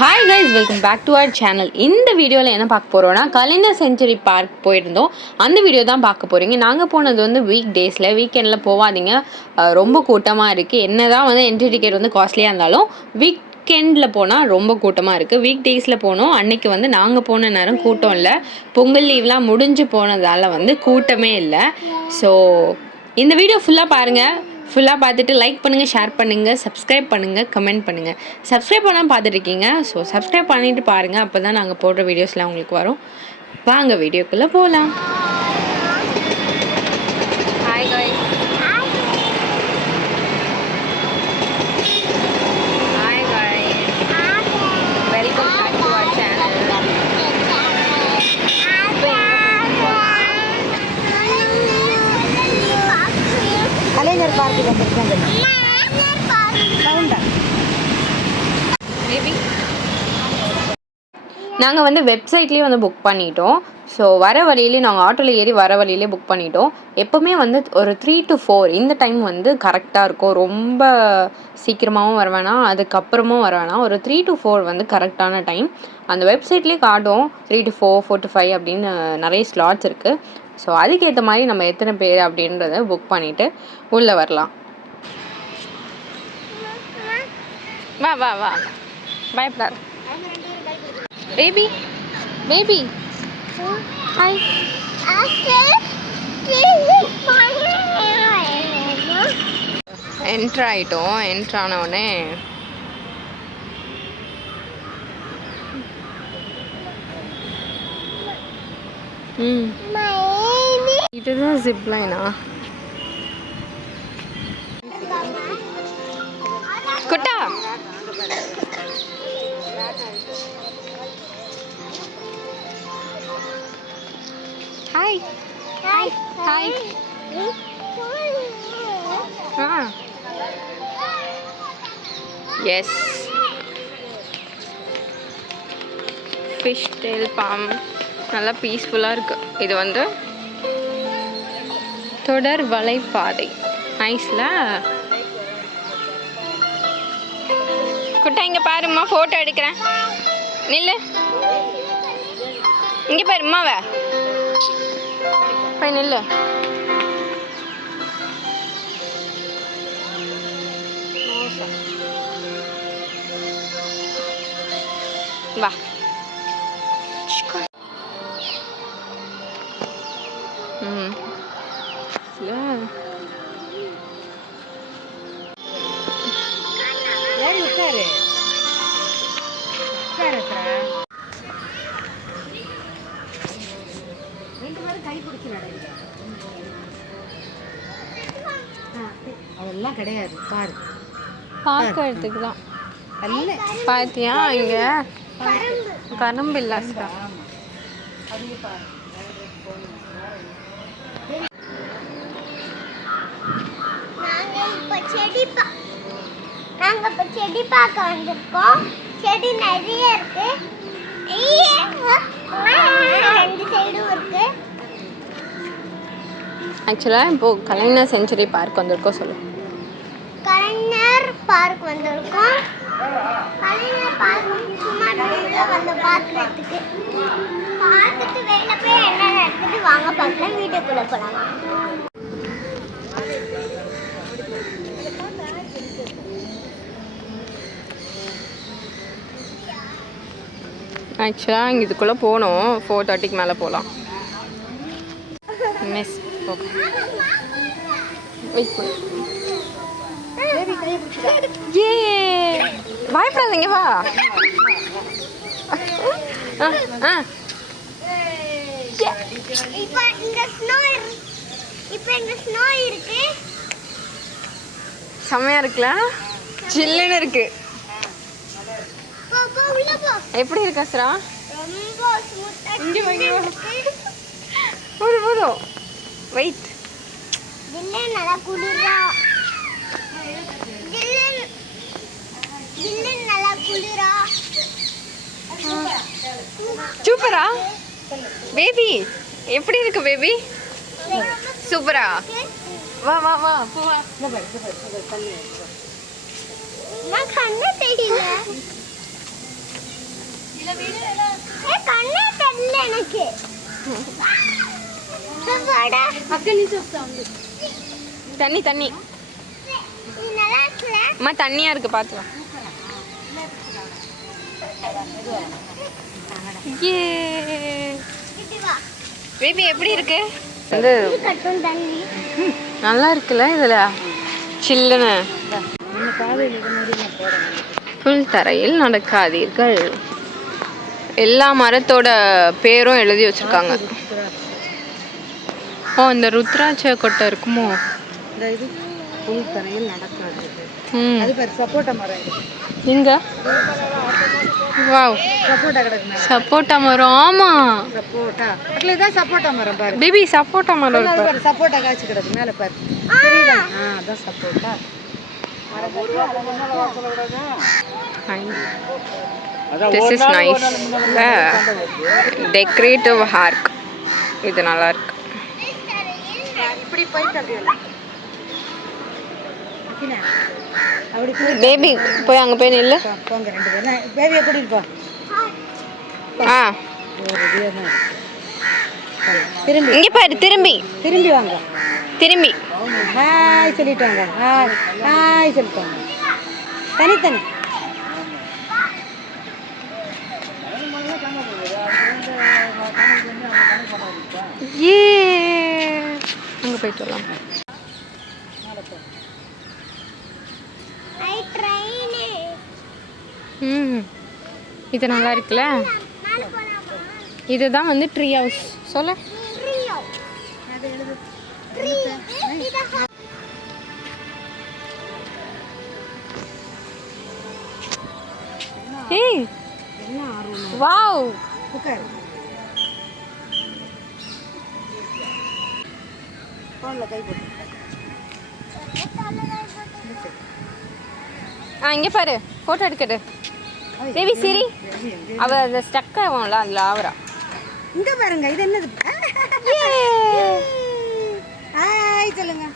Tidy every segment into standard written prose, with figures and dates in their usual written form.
Hi guys, welcome back to our channel. இந்த வீடியோவில் என்ன பார்க்க போகிறோன்னா, கலைஞர் செஞ்சுரி பார்க் போயிருந்தோம். அந்த வீடியோ தான் பார்க்க போகிறீங்க. நாங்கள் போனது வந்து வீக் டேஸில், வீக்கெண்டில் போகாதீங்க, ரொம்ப கூட்டமாக இருக்குது. என்ன தான் வந்து என்ட்ரி டிக்கெட் வந்து காஸ்ட்லியாக இருந்தாலும் வீக்கெண்டில் போனால் ரொம்ப கூட்டமாக இருக்குது. வீக் டேஸில் போனோம். அன்றைக்கி வந்து நாங்கள் போன நேரம் கூட்டம் இல்லை. பொங்கல் லீவ்லாம் முடிஞ்சு போனதால் வந்து கூட்டமே இல்லை. ஸோ இந்த வீடியோ ஃபுல்லாக பாருங்கள். ஃபுல்லாக பார்த்துட்டு லைக் பண்ணுங்கள், ஷேர் பண்ணுங்கள், சப்ஸ்கிரைப் பண்ணுங்கள், கமெண்ட் பண்ணுங்கள். சப்ஸ்கிரைப் பண்ணால் பார்த்துட்ருக்கீங்க. ஸோ சப்ஸ்கிரைப் பண்ணிவிட்டு பாருங்கள். அப்போ தான் நாங்கள் போடுற வீடியோஸ்லாம் உங்களுக்கு வரும். வாங்க வீடியோக்குள்ளே போகலாம். Hi guys. Hi guys, welcome back to our channel. Kalaignar பார்க்கு வந்துருக்காங்க. நாங்கள் வந்து வெப்சைட்லேயே வந்து புக் பண்ணிட்டோம். ஸோ வர வழியிலே நாங்கள் ஆட்டோவில் ஏறி வர வழியிலே புக் பண்ணிட்டோம். எப்போவுமே வந்து ஒரு 3 to 4 இந்த டைம் வந்து கரெக்டாக இருக்கும். ரொம்ப சீக்கிரமாகவும் வர வேணாம், அதுக்கப்புறமும் வர வேணாம். ஒரு 3 to 4 வந்து கரெக்டான டைம். அந்த வெப்சைட்லேயே காட்டும் 3 to 4, 4 to 5 அப்படின்னு நிறைய ஸ்லாட்ஸ் இருக்குது. ஸோ அதுக்கேற்ற மாதிரி நம்ம எத்தனை பேர் அப்படின்றத புக் பண்ணிவிட்டு உள்ளே வரலாம். வா வா வா, பயப்படாது. Baby baby hi. என்ட்ரு ஆகிட்டோம். என்ட்ரு ஆனவுடனே இதுதான் ஜிப்லைனா? குட்டா hi hi hi. Yes, fish tail palm நல்லா பீஸ்ஃபுல்லாக இருக்குது. இது வந்து தொடர் வலைப்பாதை. நைஸ்ல. குட்டா இங்கே பாரும்மா, ஃபோட்டோ எடுக்கிறேன். நில்லு, இங்கே பாரும்மாவை போய் நில்லு. வா. உட்காரு ரெண்டு பேரும் கை பிடிச்சி நடங்க. அதெல்லாம் கிடையாது. பாரு, பார்க்கறதுக்கு தான். பார்த்தியா இங்கே கரும்பு இல்லை சார். நாங்கள் இப்போ செடி பார்க்க வந்திருக்கோம். செடி நிறைய இருக்கு, ரெண்டு சைடும் இருக்கு. ஆக்சுவலாக இப்போது கலைஞர் செஞ்சுரி பார்க் வந்திருக்கோம். சொல்லு. கலைஞர் பார்க் வந்திருக்கோம். கலைஞர் பார்க் சும்மா உள்ள வந்து பார்க்கறதுக்கு. பார்த்துட்டு வெளில போய் என்ன நடக்குது வாங்க பார்க்கலாம். வீட்டுக்குள்ளே போகலாம். ஆக்சுவலாக இங்கே இதுக்குள்ளே போகணும். 4:30க்கு மேலே போகலாம். மிஸ் ஓகே, வெயிட் பண்ணு. ஏ பயப்படாதீங்க, வா. இப்போ இருக்கு, செம்மையாக இருக்குல்ல, சில்லுன்னு இருக்கு. எப்படி இருக்கா சரா? போதும் போதும், வெயிட். நல்லா குளிரா, நல்லா குளிரா. சூப்பரா பேபி? எப்படி இருக்கு பேபி? சூப்பரா? வா வா வா போ வா. நான் கண்ணே தெரியல. இருக்கு சப்போட்டா அக்கனி சொப்தா வந்து தண்ணி தண்ணி இது நல்லா இருக்குல அம்மா தண்ணியா இருக்கு பாத்துவா. இது வா பேபி எப்படி இருக்கு? வந்து இது கட்டும் தண்ணி நல்லா இருக்குல்ல இதுல சில்லுன்னு. நம்ம பாதையில இது மாதிரி நான் போறேன். புல் தரையில் நடக்காதீர்கள். எல்லா மரத்தோட பேரும் எழுதி வச்சிருக்காங்க. ஓ இந்த ருத்ராட்ச கொட்டை இருக்குமோ? இந்த இது புல் தரையில் நடக்காது. ம் அது பேர் சப்போட்டா மரம் இது. இங்க வாவ் சப்போட்டா கிடக்கு. சப்போட்டா மரம். ஆமா சப்போட்டா அதுல இதான் சப்போட்டா மரம் பாரு. பேபி சப்போட்டா மரம் இருக்கு. பாரு சப்போட்டா காய்ச்சி கிடக்கு மேல பாரு. தெரியுதா? அதான் சப்போட்டா. This is nice. Decorative arc. இது நல்லா இருக்கு. இப்படி போயிட்டு அப்படியே அப்படி பேபி போய் அங்க போய் நில்லு. போங்க ரெண்டு பேரும் பேபியை கூட்டிட்டு போ. ஆ திரும்பி இங்க பாரு திரும்பி திரும்பி வாங்க. திரும்பி ஹாய் சொல்லிட்டு வாங்க. ஹாய் ஹாய் சொல்லிட்டு வாங்க. தனித்தனி ஏ அங்க போயிட்டு வரலாம். ஐ ட்ரெயின் ம் இது நல்லா இருக்குல்ல. மேல போலாமா இதுதான் வந்து ட்ரீ ஹவுஸ். சொல்ல ட்ரியோ அது எழுது. ட்ரீ இது ஏய் என்ன ஆர்வம் வாவ் உட்காரு. போன்ல கை போட்டு இங்க பாரு போட்டோ எடுக்கடு. பேபி சிரி அவ அந்த ஸ்டக் ஆகும்ல அதுல ஆவரா. இங்க பாருங்க இது என்னது? ஹாய் சொல்லுங்க.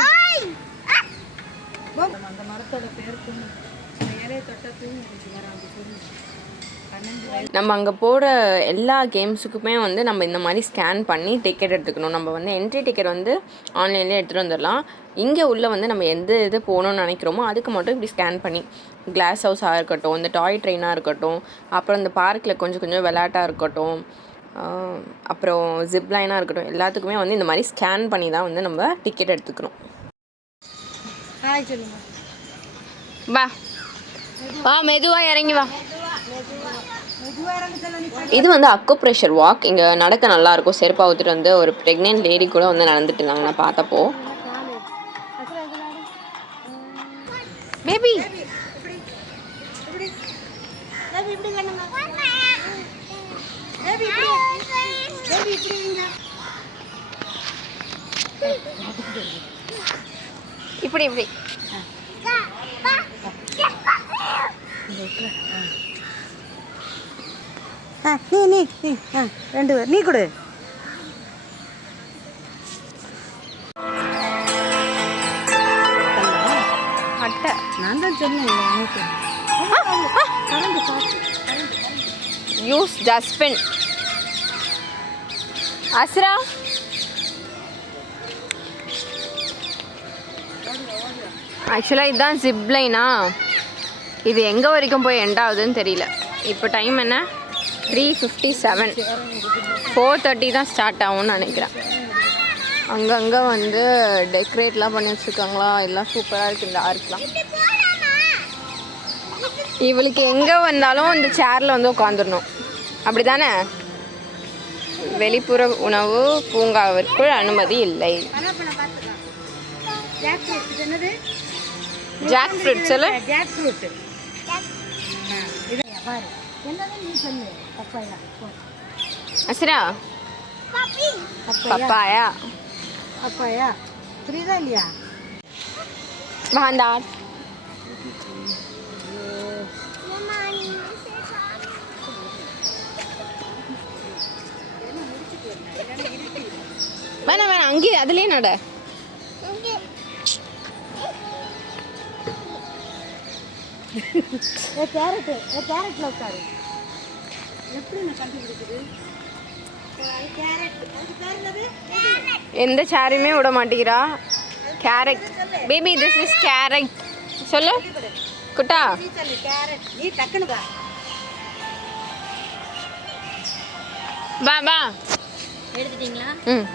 ஹாய் அந்த மரத்தோட பேர் தூங்கு. இலையை தொட்ட தூங்கிடுச்சு வர அப்படி சொல்லி 12 வயசு. நம்ம அங்கே போகிற எல்லா கேம்ஸுக்குமே வந்து நம்ம இந்த மாதிரி ஸ்கேன் பண்ணி டிக்கெட் எடுத்துக்கணும். நம்ம வந்து என்ட்ரி டிக்கெட் வந்து ஆன்லைன்லேயே எடுத்துகிட்டு வந்துடலாம். இங்கே உள்ள வந்து நம்ம எந்த இது போகணுன்னு நினைக்கிறோமோ அதுக்கு மட்டும் இப்படி ஸ்கேன் பண்ணி கிளாஸ் ஹவுஸாக இருக்கட்டும், இந்த டாய் ட்ரெயினாக இருக்கட்டும், அப்புறம் இந்த பார்க்கில் கொஞ்சம் கொஞ்சம் விளையாட்டாக இருக்கட்டும், அப்புறம் ஜிப்லைனாக இருக்கட்டும், எல்லாத்துக்குமே வந்து இந்த மாதிரி ஸ்கேன் பண்ணி தான் வந்து நம்ம டிக்கெட் எடுத்துக்கணும். ஹாய் சொல்லுங்க. வா வா மெதுவாக இறங்கி வா. மெதுவா இறங்க சொல்ல. இது வந்து அக்குப்ரெஷர் வாக். இங்கே நடக்க நல்லாயிருக்கும். செருப்பா ஊற்றிட்டு வந்து ஒரு ப்ரெக்னென்ட் லேடி கூட வந்து நடந்துட்டு இருந்தாங்க நான் பார்த்தப்போ. பேபி இப்படி இப்படி பண்ணுங்க பேபி இப்படி வைங்க. இப்படி இப்படி நீ ரெண்டு பேர் நீ கொடு. அட்டை நான் தான் சொன்னேன் கரண்ட் பார்த்து யூஸ் டஸ்ட்பின். அஸ்ரா ஆக்சுவலாக இதுதான் ஜிப்லைனா. இது எங்கே வரைக்கும் போய் எண்ட் ஆகுதுன்னு தெரியல. இப்போ டைம் என்ன? 3:57. 4:30 தான் ஸ்டார்ட் ஆகும்னு நினைக்கிறேன். அங்கங்கே வந்து டெக்கரேட்லாம் பண்ணி வச்சுருக்காங்களா, எல்லாம் சூப்பராக இருக்குது இந்த ஆர்க்லாம். இவளுக்கு எங்கே வந்தாலும் இந்த சேரில் வந்து உட்காந்துடணும், அப்படி தானே? வெளிப்புற உணவு பூங்காவிற்குள் அனுமதி இல்லை. ஜாக் ஃப்ரூட் சொல்லு. ஜாக் ஃப்ரூட் இது பாரு. என்னது நீ சொல்லு. Papaya. Azra puppy papaya. Papaya புரியுதா இல்லையா? மகாந்தார் வேணாம் வேணாம், அங்கேயே அதுலேயே நட. கேரட் கேரட்ல உட்காரு. எப்படி நான் கண்டுபிடிக்குது? எந்த சேரையுமே விட மாட்டேங்கிறா. Carrot baby, this is carrot. சொல்லு குட்டா. நீ டக்குனு வா. வா வா. எடுத்துட்டீங்களா? ம்.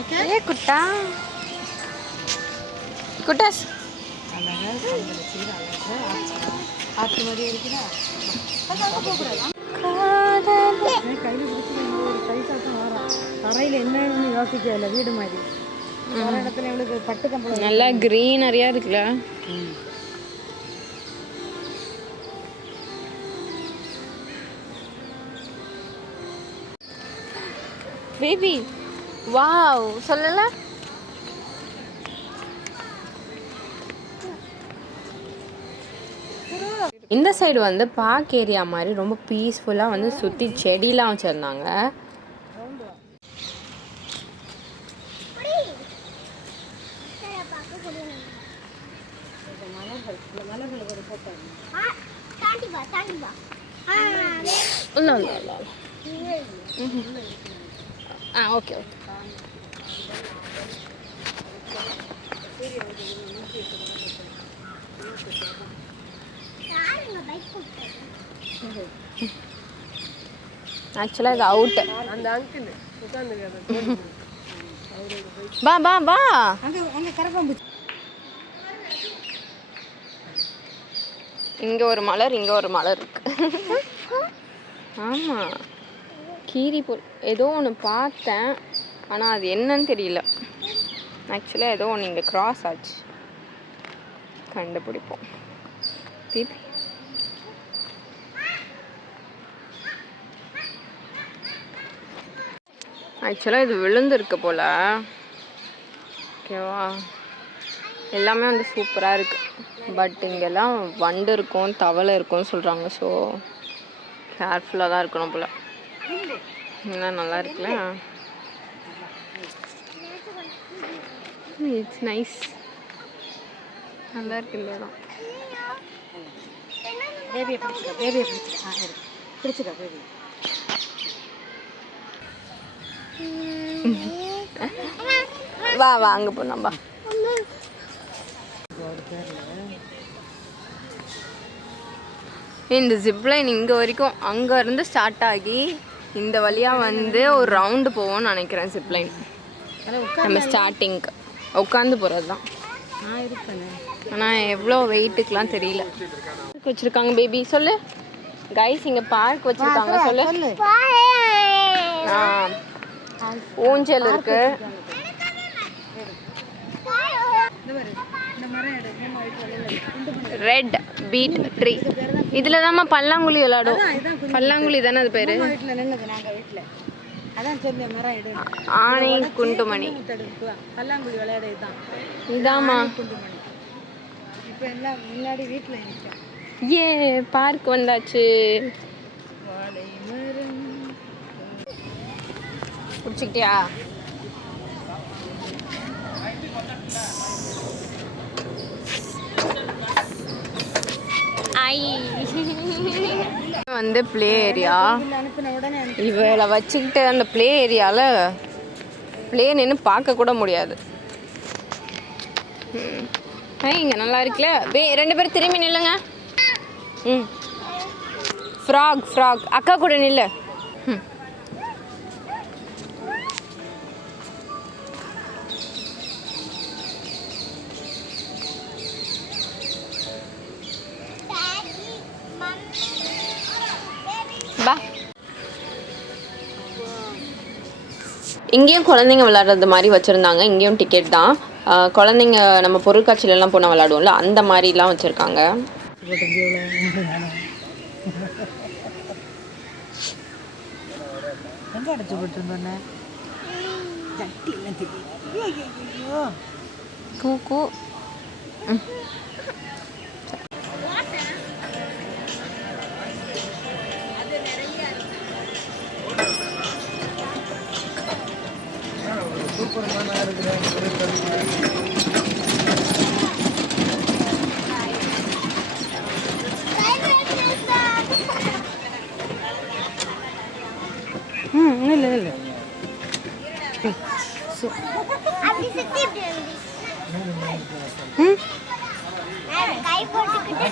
ஓகே. ஏ குட்டா குட்டாஸ். அழகா கம்பள சீர அழகா ஆத்து மாதிரி இருக்குதா? கையில் பிடிச்சி ஒரு பைசாட்டம் வரும். தரையில் என்னன்னு யோசிக்கல. வீடு மாதிரி ஒரு இடத்துல எங்களுக்கு பட்டு கம்பளம் நல்லா க்ரீனரியா இருக்குல்ல. பேபி வாவ் சொல்லல. இந்த சைடு வந்து பார்க் ஏரியா மாதிரி ரொம்ப பீஸ்ஃபுல்லாக வந்து சுற்றி செடிலாம் வச்சுருந்தாங்க. Okay okay. ஆக்சுவலாக இது அவுட்டு. அந்த அங்கிள் வா வா வா. அங்கே கரப்பாம்பு. இங்கே ஒரு மலர், இங்கே ஒரு மலர் இருக்கு. ஆமாம், கீரி பொருள் ஏதோ ஒன்று பார்த்தேன், ஆனால் அது என்னன்னு தெரியல. ஆக்சுவலாக ஏதோ ஒன்று இங்கே கிராஸ் ஆச்சு, கண்டுபிடிப்போம். பிபி ஆக்சுவலாக இது விழுந்துருக்கு போல். ஓகேவா, எல்லாமே வந்து சூப்பராக இருக்குது. பட் இங்கெல்லாம் வண்டு இருக்கும், தவளை இருக்கும்னு சொல்கிறாங்க. ஸோ கேர்ஃபுல்லாக தான் இருக்கணும் போல். இதெல்லாம் நல்லா இருக்குல்ல. இட்ஸ் நைஸ், நல்லா இருக்கு இந்த இடம். பேபியை பிடிச்சிக்க, பேபியை பிடிச்சிக்க. பிடிச்சிக்க பேபி. வா வா அங்கே போனோம்பா. இந்த ஜிப்லைன் இங்கே வரைக்கும், அங்கே இருந்து ஸ்டார்ட் ஆகி இந்த வழியாக வந்து ஒரு ரவுண்டு போவோம்னு நினைக்கிறேன். ஜிப்லைன் நம்ம ஸ்டார்டிங்க்கு உட்காந்து போகிறது தான். ஆனால் எவ்வளோ வெயிட்டுக்கெலாம் தெரியல. வச்சுருக்காங்க பேபி. சொல்லு கைஸ், இங்கே பார்க் வச்சுருக்காங்க. சொல்லு. ஊஞ்சல் இருக்கு. Red bead tree. இதில் தான்மா பல்லாங்குழி விளாடும். பல்லாங்குழி தானே அது பேர். ஆனை குண்டுமணி. பல்லாங்குழி விளையாட இதுதான். இதாம்மா இப்போ எல்லாம் முன்னாடி வீட்டில் நிற்கும். ஏ பார்க் வந்தாச்சு. பிடிச்சிக்கிட்டியா? வந்து ப்ளே ஏரியா. இவளை வச்சுக்கிட்டு அந்த ப்ளே ஏரியாவில் ப்ளே நின்று பார்க்க கூட முடியாது. இங்கே நல்லா இருக்குல்ல. ரெண்டு பேரும் திரும்பி நில்லுங்க. ம், ஃப்ராக் ஃப்ராக் அக்கா கூட நில்லு. ம், பா. இங்கேயும் குழந்தைங்க விளையாடுறது மாதிரி வச்சுருந்தாங்க. இங்கேயும் டிக்கெட் தான். குழந்தைங்க நம்ம பொருட்காட்சியிலலாம் போனால் விளையாடுவோம்ல, அந்த மாதிரிலாம் வச்சுருக்காங்க. கூ ம் நான் கை போட்டுக்கிட்டு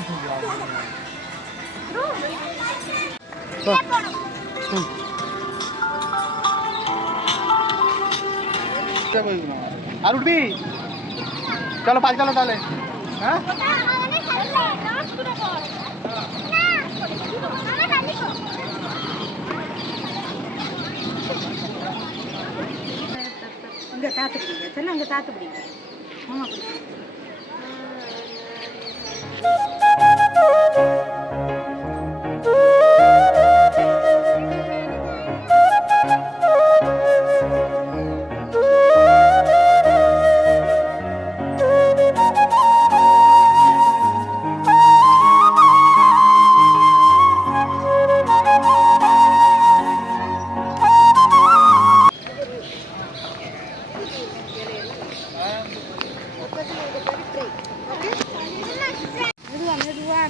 आरुटी चलो पाल चलो ताले हाँ இங்கே தாத்து பிடிங்க செல்லம் அங்கே தாத்து பிடிங்க மாமா பிடிங்க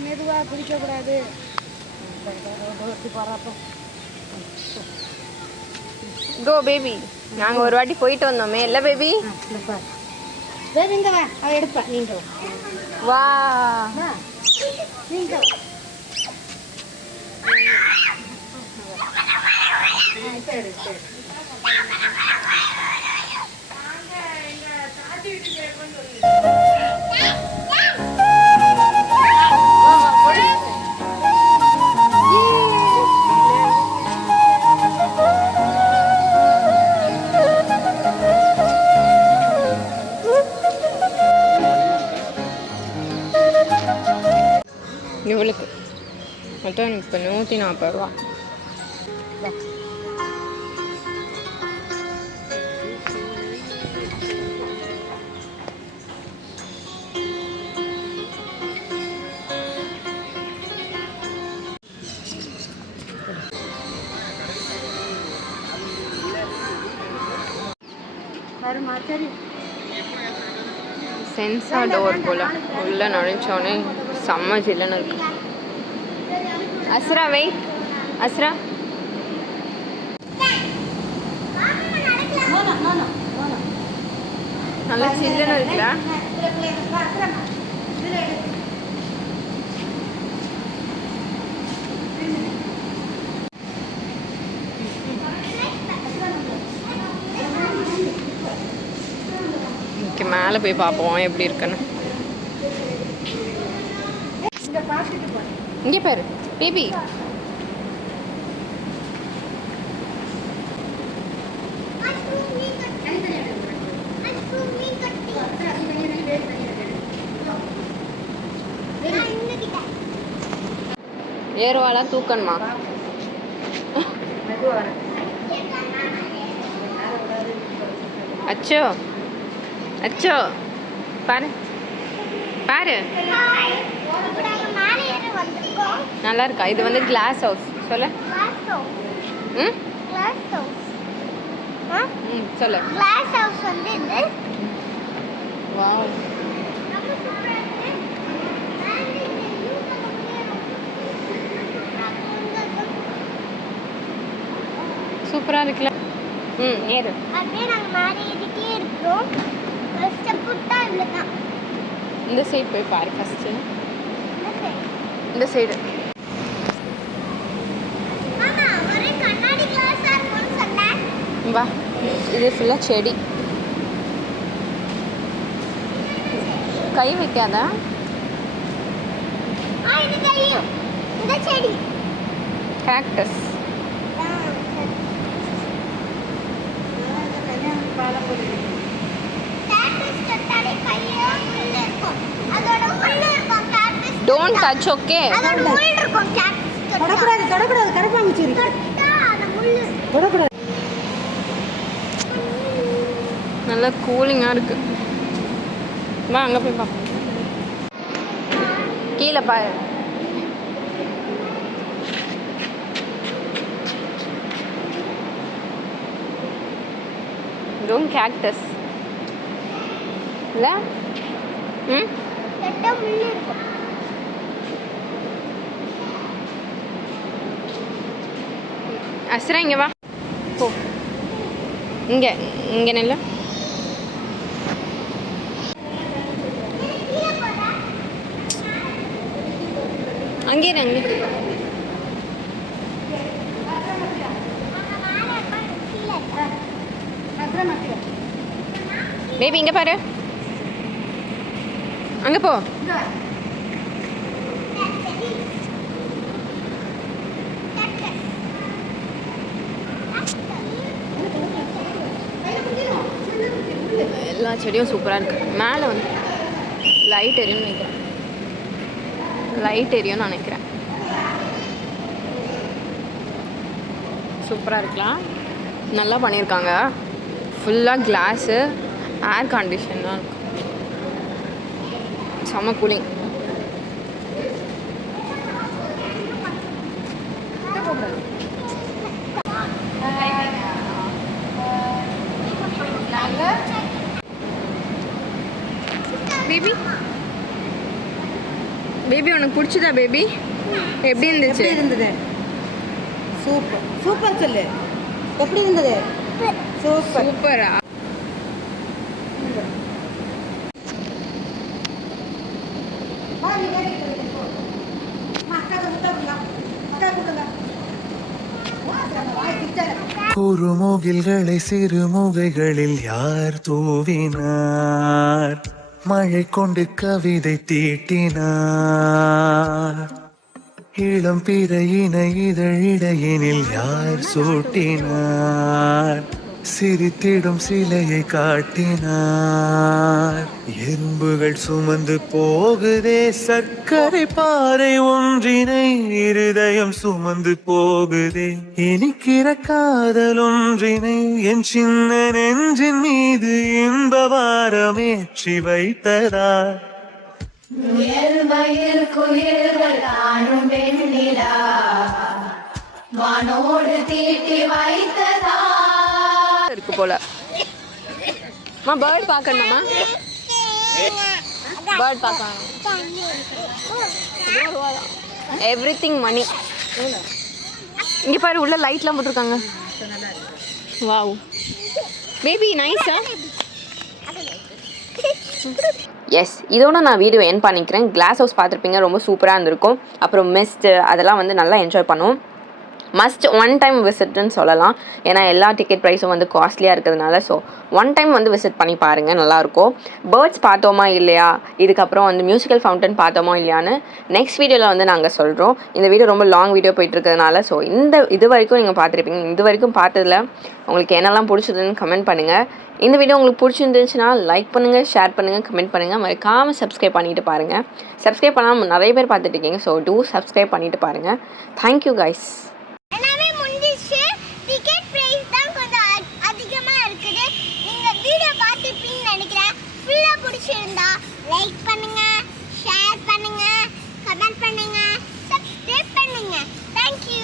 மெதுவாக பிடிக்கக்கூடாது போகிறப்போ கோ பேபி நாங்கள் ஒரு வாட்டி போயிட்டு வந்தோமே இல்லை பேபி பேபி இங்கே வா அவள் எடுப்பா நீங்கள் வா நீங்கள் இப்போ எடு இவளுக்கு மொத்தம் இப்போ 140 ரூபா. வருமா சரி சென்சார் டோர் போல் உள்ளே நுழைச்சோடனே செம்ம ஜில்லுன்னு இருக்கு. அஸ்ரா வெயிட் அஸ்ரா நல்லா சில்லுன்னு இருக்குல்ல. ஓகே மேலே போய் பார்ப்போம் எப்படி இருக்குன்னு. இங்கே பேர் பேபி ஏறுவாளா தூக்கணுமா? அச்சோ அச்சோ பாரு பாரு நல்லா இருக்கா? இது வந்து கிளாஸ் ஹவுஸ் சொல்லு. ம் ம் சொல்லு. கிளாஸ் ஹவுஸ் வந்து இது வாவ் சூப்பராக இருக்குல்ல. ம் ஏறு. அப்படியே நாங்கள் மேலே ஏறிட்டே இருக்கிறோம். ஒரு ஸ்டெப் விட்டா இல்லை தான். இந்த சைடு போய் பாரு ஃபஸ்ட்டு. இந்த சைடு மாமா ஒரே கண்ணாடி கிளாஸாக இருக்கும்னு சொன்னேன். வா இது ஃபுல்லாக செடி. கை வைக்காதா? இது தெரியும். இந்த செடி கேக்டஸ். கேக்டஸ் தொட்டாலே கையில முள் இருக்கும். அதோட முள் இருக்கும் கேக்டஸ். Don't touch okay. அதோட முள் இருக்கும் கேக்டஸ் தொட்டா. தொடக்கூடாது தொடக்கூடாது கருப்பாம்பூச்சி இருக்கு. தொட்டா அந்த முள் தொடக்கூடாது. நல்லா கூலிங்காக இருக்கு. வா அங்கே போய் பார்ப்போம். கீழே பாரு. இதுவும் கேக்டஸ் இல்லை? ம் தொட்டா முள் இருக்கும். அஸ்ரா இங்கே வா போ. இங்கே இங்கே நில்ல. அங்கே இரு, அங்கே பேபி இங்கே பாரு, அங்கே போ. எல்லா செடியும் சூப்பராக இருக்குது. மேலே வந்து லைட் எரியும்னு நினைக்கிறேன், லைட் எரியும்னு நினைக்கிறேன். சூப்பராக இருக்கலாம், நல்லா பண்ணியிருக்காங்க. ஃபுல்லாக கிளாஸு, ஏர் கண்டிஷன்லாம் இருக்கும், செம்ம கூலிங். பேபி பேபி உனக்கு பிடிச்சதா பேபி? எப்படி இருந்துச்சு? எப்படி இருந்தது? சூப்பர் சூப்பர் சொல்லு. எப்படி இருந்தது? சூப்பர் சூப்பரா? குறுமுகில்களை சிறுமுகைகளில் யார் தூவினார்? மழை கொண்டு கவிதை தீட்டினார். இளம் பிறையின இதழிடையினில் யார் சூட்டினார்? சிரித்திடும் சிலையை காட்டினார். எறும்புகள் சுமந்து போகுதே சர்க்கரை பாறை ஒன்றினை, இருதயம் சுமந்து போகுதே இனிக்கிற காதல் ஒன்றினை. என் சின்ன நெஞ்சின் மீது இன்ப வாரமேற்றி வைத்ததார். இருக்கு போல. பேர்ட் பார்க்கணுமா? பேர்ட் பார்க்கலாம். எவ்ரிதிங் மணி. இங்கே பாரு, உள்ள லைட்லாம் போட்டிருக்காங்க. வாவ் பேபி, நைஸா? எஸ், இதோட நான் வீடியோ என் பண்ணிக்கிறேன். கிளாஸ் ஹவுஸ் பார்த்துருப்பீங்க, ரொம்ப சூப்பராக இருந்திருக்கும். அப்புறம் மிஸ்ட்டு அதெல்லாம் வந்து நல்லா என்ஜாய் பண்ணுவோம். மஸ்ட் ஒன் டைம் விசிட்னு சொல்லலாம். ஏன்னா எல்லா டிக்கெட் ப்ரைஸும் வந்து காஸ்ட்லியாக இருக்கிறதுனால, ஸோ ஒன் டைம் வந்து விசிட் பண்ணி பாருங்கள், நல்லாயிருக்கும். பேர்ட்ஸ் பார்த்தோமா இல்லையா, இதுக்கப்புறம் வந்து மியூசிக்கல் ஃபவுண்டன் பார்த்தோமா இல்லையான்னு நெக்ஸ்ட் வீடியோவில் வந்து நாங்கள் சொல்கிறோம். இந்த வீடியோ ரொம்ப லாங் வீடியோ போயிட்டுருக்கிறதுனால, ஸோ இது வரைக்கும் நீங்கள் பார்த்துருப்பீங்க. இது வரைக்கும் பார்த்ததில் உங்களுக்கு என்னெல்லாம் பிடிச்சதுன்னு கமெண்ட் பண்ணுங்கள். இந்த வீடியோ உங்களுக்கு பிடிச்சிருந்துச்சுன்னா லைக் பண்ணுங்கள், ஷேர் பண்ணுங்கள், கமெண்ட் பண்ணுங்கள். மறக்காமல் சப்ஸ்கிரைப் பண்ணிவிட்டு பாருங்கள். சப்ஸ்கிரைப் பண்ணாமல் நிறைய பேர் பார்த்துட்டு இருக்கீங்க, ஸோ டூ சப்ஸ்கிரைப் பண்ணிவிட்டு பாருங்கள். Thank you guys. எல்லாமே முடிஞ்சிச்சு. டிக்கெட் பிரைஸ் தான் கொஞ்சம் அதிகமாக இருக்குது. நீங்கள் வீடியோ பார்த்துப்பீங்கன்னு நினைக்கிறேன். ஃபுல்லாக பிடிச்சிருந்தா லைக் பண்ணுங்கள், ஷேர் பண்ணுங்கள், கமெண்ட் பண்ணுங்கள், சப்ஸ்கிரைப் பண்ணுங்கள். தேங்க்யூ.